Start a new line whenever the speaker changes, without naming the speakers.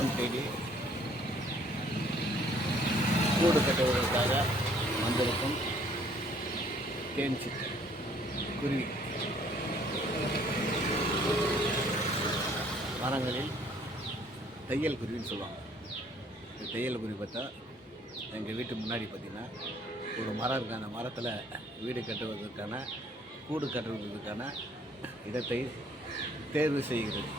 இல்லம் தேடி கூடு கட்டுவதற்காக வந்திருக்கும் தேன் சிட்டு குருவி. மரங்களில் தையல் குருவின்னு சொல்லுவாங்க. இந்த தையல் குருவி பார்த்தா எங்கள் வீட்டு முன்னாடி பார்த்திங்கன்னா ஒரு மரம் இருக்குது அந்த மரத்தில் வீடு கட்டுவதற்கான கூடு கட்டுவதற்கான இடத்தை தேர்வு செய்கிறது.